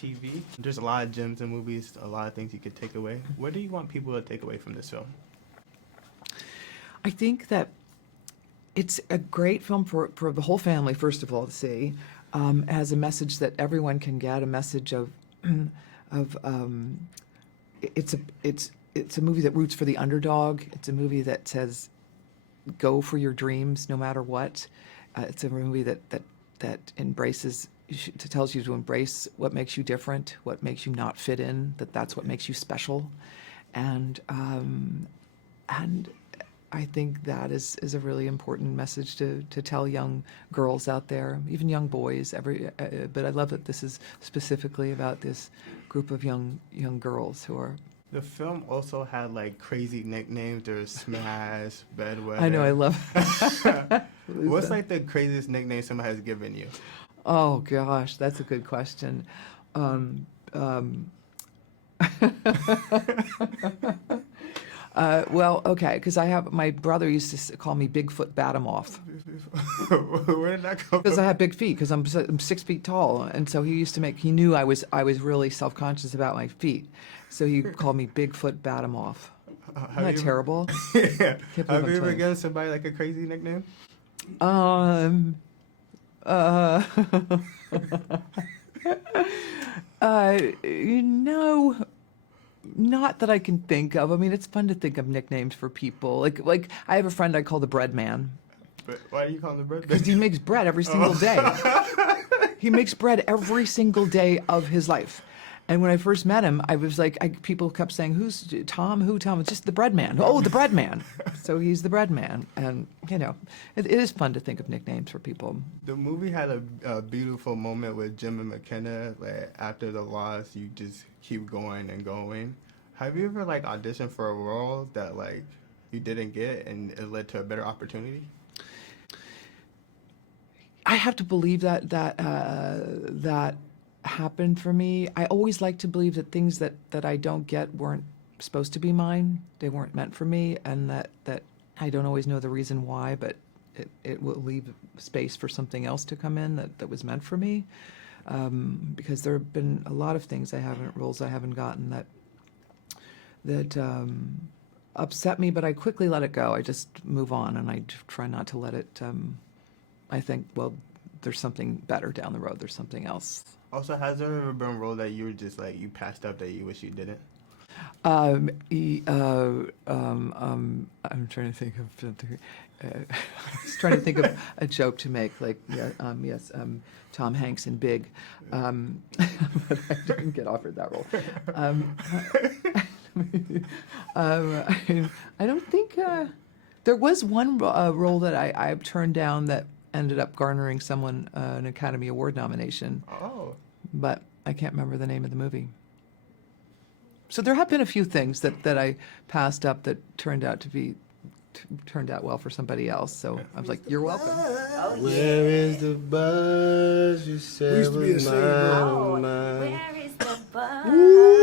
TV. There's a lot of gems in movies, a lot of things you could take away. What do you want people to take away from this film? I think that it's a great film for the whole family, first of all, to see. It has a message that everyone can get, a message of it's a movie that roots for the underdog. It's a movie that says, go for your dreams no matter what. It's a movie that embraces, tells you to embrace what makes you different, what makes you not fit in, that's what makes you special. And I think that is a really important message to tell young girls out there, even young boys. But I love that this is specifically about this group of young girls who are. The film also had like crazy nicknames. There's Smash, Bedwetter. I know, I love. What's like the craziest nickname someone has given you? Oh gosh, that's a good question. Well, okay, because my brother used to call me Bigfoot Batamoff. Where did that come from? Because I have big feet, because I'm 6 feet tall, and so he knew I was really self-conscious about my feet, so he called me Bigfoot Batamoff. Isn't that terrible? Yeah. Have you ever given somebody like a crazy nickname? No. Not that I can think of. I mean, it's fun to think of nicknames for people. Like I have a friend I call the Bread Man. But why do you call him the Bread Man? Because he makes bread every single day. He makes bread every single day of his life. And when I first met him, I was like, people kept saying, "Who's Tom? Who Tom?" It's just the Bread Man. Oh, the Bread Man. So he's the Bread Man. And, it is fun to think of nicknames for people. The movie had a beautiful moment with Jim and McKenna. Like, after the loss, you just keep going and going. Have you ever, like, auditioned for a role that, like, you didn't get and it led to a better opportunity? I have to believe that happened for me. I always like to believe that things that I don't get weren't supposed to be mine. They weren't meant for me, and that I don't always know the reason why, but it will leave space for something else to come in that was meant for me. Because there have been a lot of things roles I haven't gotten that upset me, but I quickly let it go. I just move on, and I try not to let it. I think, well, there's something better down the road. There's something else. Also, has there ever been a role that you were just like you passed up that you wish you didn't? I'm trying to think of something. I was trying to think of a joke to make, like yes, Tom Hanks in Big, but I didn't get offered that role. I don't think there was one role that I turned down that ended up garnering someone an Academy Award nomination. Oh. But I can't remember the name of the movie. So there have been a few things that I passed up that turned out well for somebody else. So I was like, you're welcome. Oh, yeah. Where is the buzz you said was mine? Where is the buzz? Woo!